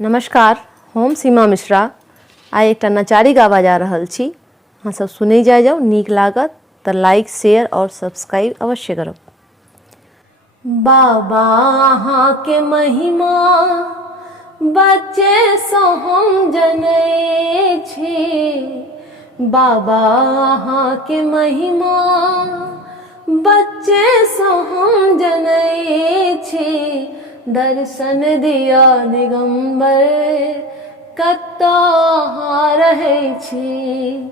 नमस्कार, हम सीमा मिश्रा आइ एकटा नचारी गावा जा रहल छी। अहाँ सब सुनै जाओ, नीक लागत तऽ लाइक शेयर और सब्सक्राइब अवश्य करब। बाबा अहाँ के महिमा बच्चे सँ हम जनै छी। बाबा अहाँ के महिमा बच्चे सँ हम जनै छी। दर्शन दिया दिगंबर कतऽ अहाँ रहै छी।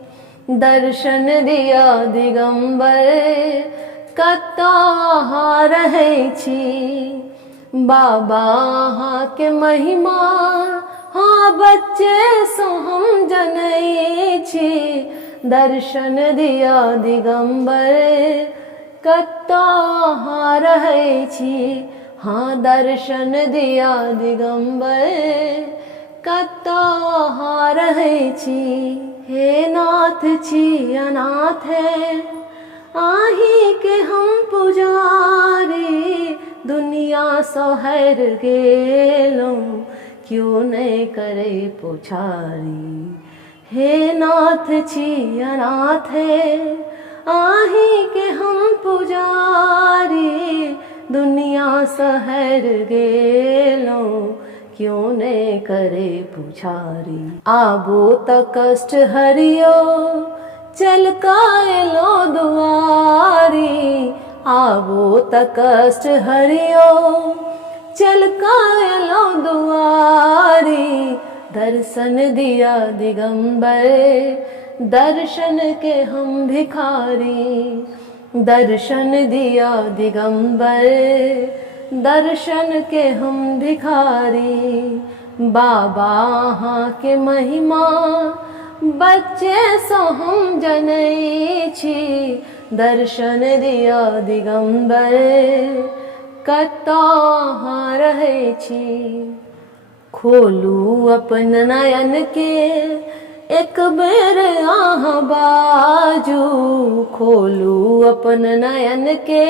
दर्शन दिया दिगंबर कतऽ अहाँ रहै छी। बाबा अहाँ के महिमा हाँ बच्चे सँ हम जनै छी। दर्शन दिया दिगंबर कतऽ अहाँ रहै छी। हाँ दर्शन दिया दिगंबर कतऽ अहाँ रहै छी। हे नाथ छी अनाथ है आही के हम पुजारी। दुनिया सँ हारि गेलहुँ क्यों नहीं करे पुछारी। हे नाथ छी अनाथ है आही के हम पुजारी। दुनिया सँ हारि गेलहुँ क्यों नहीं करे पुछारी। आबो तऽ कष्ट हरियो चल कायलो दुआरी। आबो तऽ कष्ट हरियो चल कायलो दुआरी। दर्शन दिया दिगंबर दर्शन के हम भिखारी। दर्शन दिया दिगंबर दर्शन के हम भिखारी। बाबा अहाँ के महिमा बच्चे सँ हम जनै छी। दर्शन दिया दिगंबर कतऽ अहाँ रहै छी। खोलू अपन नयन के एक बेर अहाँ बाजू। खोलू अपन नयन के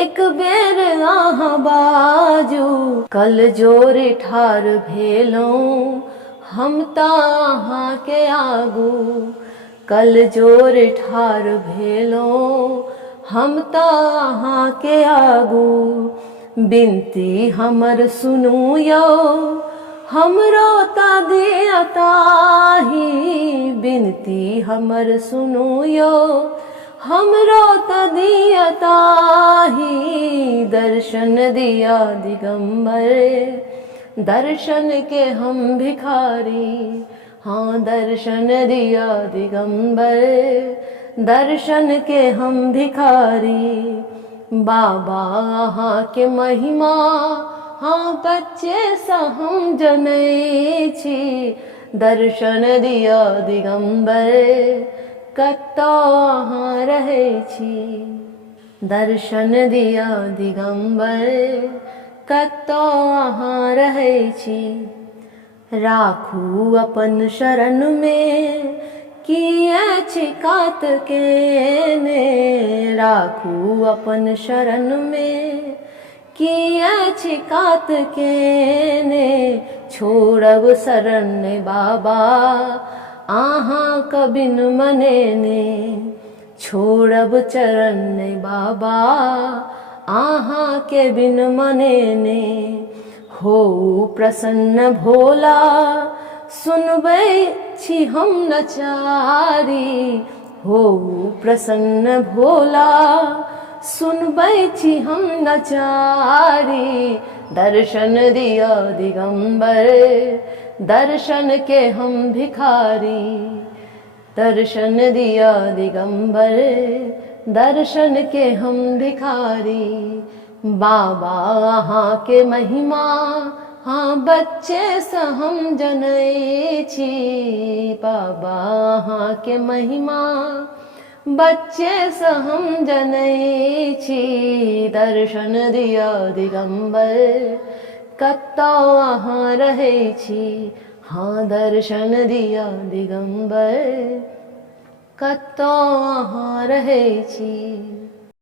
एक बेर अहाँ बाजू। कल जोर ठाढ़ भेलहुँ हम तऽ अहाँ के आगू। कल जोर ठाढ़ भेलहुँ हम तऽ अहाँ के आगू। बिनती हमर सुनू यौ हमरो तऽ दिअ ताही। बिनती हमर सुनू यौ हमरो तऽ दिअ ताही। दर्शन दिया दिगंबर दर्शन के हम भिखारी। हाँ दर्शन दिया दिगंबर दर्शन के हम भिखारी। बाबा अहाँ के महिमा हाँ बच्चे सँ हम जनै छी। दर्शन दिया दिगंबर कतऽ अहाँ रहै छी। दर्शन दिया दिगंबर कतऽ अहाँ रहै छी। राखू अपन शरण में किए छी कात केने। राखू अपन शरण में किए छी कात केने। छोड़ब शरण बाबा अहाँ कबिन मनेने। छोड़ब चरण बाबा अहाँ के बिन मनेने। हो प्रसन्न भोला सुनबै छी हम नचारी। हो प्रसन्न भोला सुनबै छी हम नचारी। दर्शन दिया दिगंबर दर्शन के हम भिखारी। दर्शन दिया दिगंबर दर्शन के हम भिखारी। बाबा अहाँ के महिमा हाँ बच्चे सँ हम जनै छी। बाबा अहाँ के महिमा बच्चे सँ हम जनै छी। दर्शन दिया दिगंबर कतऽ अहाँ रहै छी। हाँ दर्शन दिया दिगंबर कतऽ अहाँ रहै छी।